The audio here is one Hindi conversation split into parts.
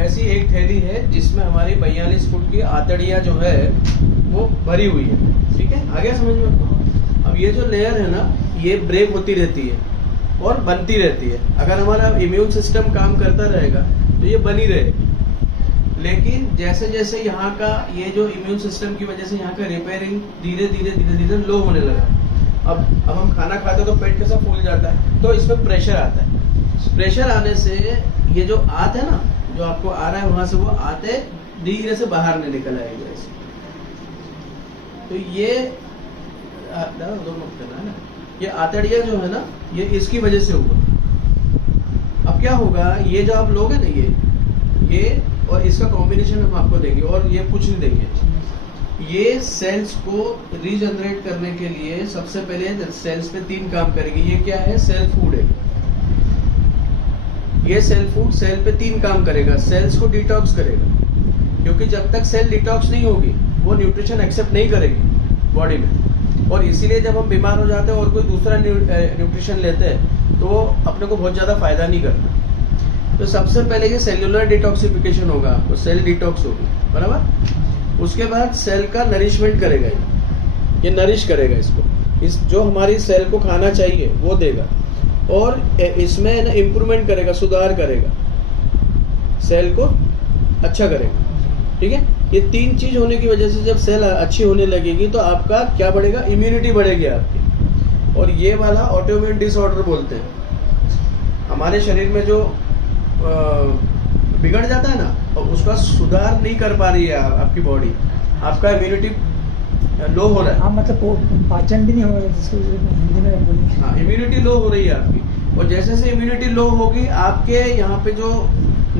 वैसी एक थैली है जिसमें हमारी 42 फुट की आतड़ियाँ जो है वो भरी हुई है। ठीक है, आ गया समझ में? अब ये जो लेयर है ना, ये ब्रेक होती रहती है और बनती रहती है। अगर हमारा इम्यून सिस्टम काम करता रहेगा तो ये बनी रहेगी, लेकिन जैसे जैसे यहाँ का ये जो इम्यून सिस्टम की वजह से यहाँ का रिपेयरिंग धीरे धीरे लो होने लगा। अब हम खाना खाते तो पेट कैसा फूल जाता है, तो इसमें प्रेशर आता है। प्रेशर आने से ये जो आत है ना, जो आपको आ रहा है वहां से, वो आते धीरे से बाहर नहीं निकल आएगी ऐसे। तो ये ना, ये आतड़िया जो है ना, ये इसकी वजह से हुआ। अब क्या होगा, ये जो आप लोग है ना, ये और इसका कॉम्बिनेशन हम आपको देंगे, और ये कुछ नहीं देंगे। ये सेल्स को रीजनरेट करने के लिए सबसे पहले सेल्स पे 3 काम करेगी। ये क्या है? सेल फूड है। ये सेल फूड सेल पे 3 काम करेगा। सेल्स को डिटॉक्स करेगा, क्योंकि जब तक सेल डिटॉक्स नहीं होगी वो न्यूट्रिशन एक्सेप्ट नहीं करेगी बॉडी में, और इसीलिए जब हम बीमार हो जाते हैं और कोई दूसरा न्यूट्रिशन लेते हैं तो अपने को बहुत ज्यादा फायदा नहीं करता। तो सबसे पहले ये सेल्यूलर डिटॉक्सिफिकेशन होगा, आपको सेल डिटॉक्स होगी, बराबर। उसके बाद सेल का नरिशमेंट करेगा, ये नरिश करेगा इसको, इस जो हमारी सेल को खाना चाहिए वो देगा, और इसमें ना इम्प्रूवमेंट करेगा, सुधार करेगा, सेल को अच्छा करेगा। ठीक है, ये 3 चीज होने की वजह से जब सेल अच्छी होने लगेगी तो आपका क्या बढ़ेगा? इम्यूनिटी बढ़ेगी आपकी। और ये वाला ऑटोइम्यून डिसऑर्डर बोलते हैं। हमारे शरीर में जो बिगड़ जाता है ना, और उसका सुधार नहीं कर पा रही है आपकी बॉडी, आपका इम्यूनिटी लो हो रहा है। हाँ, मतलब पाचन भी नहीं हो रहा है, जिसको हिंदी में बोलेंगे। हाँ, इम्यूनिटी लो हो रही है आपकी, और जैसे जैसे इम्यूनिटी लो होगी, आपके यहाँ पे जो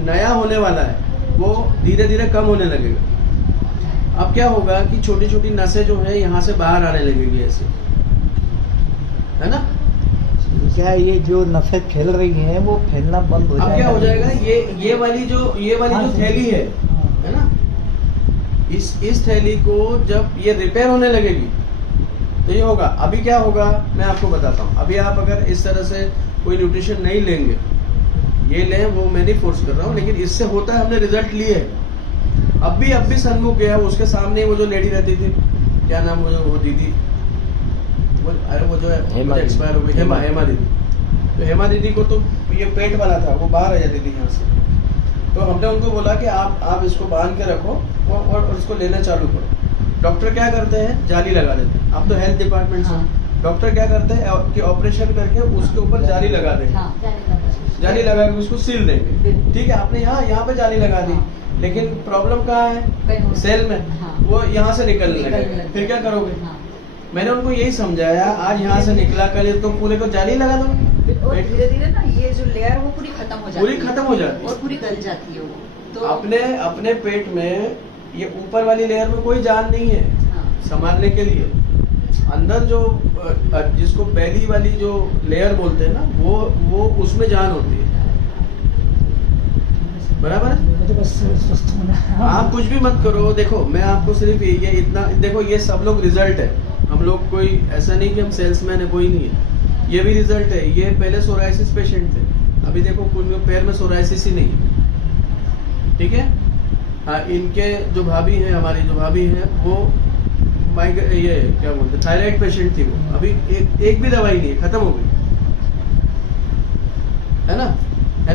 नया होने वाला है वो धीरे धीरे कम होने लगेगा। अब क्या होगा कि छोटी छोटी नसें जो है यहाँ से बाहर आने लगेगी ऐसे, है ना? क्या ये जो नसें फैल रही हैं वो फैलना बंद हो जाएगा? अब क्या हो जाएगा, ये वाली जो थैली है ना, इस थैली को जब ये रिपेयर होने लगेगी तो ये होगा। अभी क्या होगा मैं आपको बताता हूँ। अभी आप अगर इस तरह से कोई न्यूट्रिशन नहीं लेंगे, ये लें, वो मैं नहीं फोर्स कर रहा हूँ, लेकिन इससे होता है, हमने रिजल्ट लिए। अब भी सन्मुख गया, उसके सामने वो जो लेडी रहती थी, क्या नाम वो दीदी, वो जो है एक्सपायर हो गई, हेमा दीदी। तो हेमा दीदी को तो ये पेट वाला था, वो बाहर आ जाती थी यहाँ से। तो हमने उनको बोला कि आप इसको बांध के रखो और उसको लेना चालू करो। डॉक्टर क्या करते हैं? जाली लगा देते हैं। आप तो हेल्थ डिपार्टमेंट से, डॉक्टर क्या करते हैं कि ऑपरेशन करके उसके ऊपर जाली लगा देंगे, जाली लगा के उसको सील देंगे। ठीक है, आपने यहाँ पे जाली लगा दी, लेकिन प्रॉब्लम कहाँ है? सेल में। वो यहाँ से निकलने लगे, फिर क्या करोगे? मैंने उनको यही समझाया, आज यहाँ से निकला, कल तो पूरे को जाली लगा दो, और धीरे धीरे ना ये जो लेयर वो पूरी खत्म हो जाती है और पूरी गल जाती है वो। तो अपने पेट में ये ऊपर वाली लेयर में कोई जान नहीं है संभालने के लिए। अंदर जो जिसको बेली वाली जो लेयर बोलते हैं ना, वो उसमें जान होती है, बराबर है? तो बस स्वस्थ होना। आप कुछ भी मत करो। देखो, मैं आपको सिर्फ ये इतना, देखो ये सब लोग रिजल्ट है, हम लोग कोई ऐसा नहीं कि हम सेल्समैन है, कोई नहीं है। ये भी रिजल्ट है। ये पहले सोराइसिस पेशेंट थे, अभी देखो पैर में सोराइसिस ही नहीं है। ठीक है, हाँ, इनके जो भाभी है, हमारी जो भाभी है, वो ये क्या बोलते हैं, थायराइड पेशेंट थी, वो अभी एक भी दवाई नहीं है, खत्म हो गई, है ना?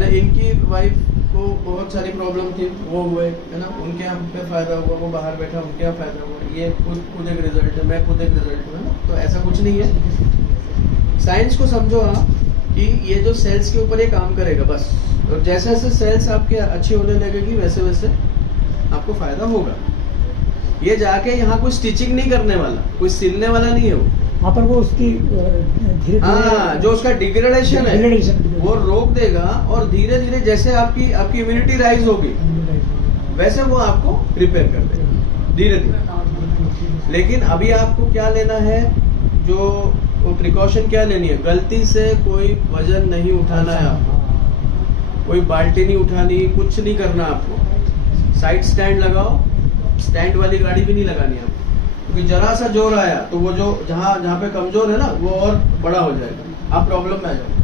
इनकी वाइफ को बहुत सारी प्रॉब्लम थी, वो हुए, है ना? उनके यहाँ पे फायदा हुआ, वो बाहर बैठा, उनके यहाँ फायदा हुआ। ये खुद एक रिजल्ट है, मैं खुद एक रिजल्ट हूँ, है ना? तो ऐसा कुछ नहीं है। साइंस को समझो आप कि ये जो सेल्स के ऊपर ये काम करेगा बस, और जैसे जैसे सेल्स आपके अच्छी होने लगेगी वैसे वैसे आपको फायदा होगा। ये जाके यहाँ कोई स्टिचिंग नहीं करने वाला, कोई सिलने वाला नहीं है वो। वहाँ पर वो उसकी धीरे हाँ, जो उसका डिग्रेडेशन है वो रोक देगा, और धीरे धीरे जैसे आपकी इम्यूनिटी राइज होगी वैसे वो आपको रिपेयर कर देगा धीरे धीरे। लेकिन अभी आपको क्या लेना है, जो प्रिकॉशन क्या लेनी है? गलती से कोई वजन नहीं उठाना है आपको, कोई बाल्टी नहीं उठानी, कुछ नहीं करना आपको। साइड स्टैंड लगाओ, स्टैंड वाली गाड़ी भी नहीं लगानी आपको, क्योंकि जरा सा जोर आया तो वो जो जहाँ पे कमजोर है ना, वो और बड़ा हो जाएगा, आप प्रॉब्लम में आ जाओगे।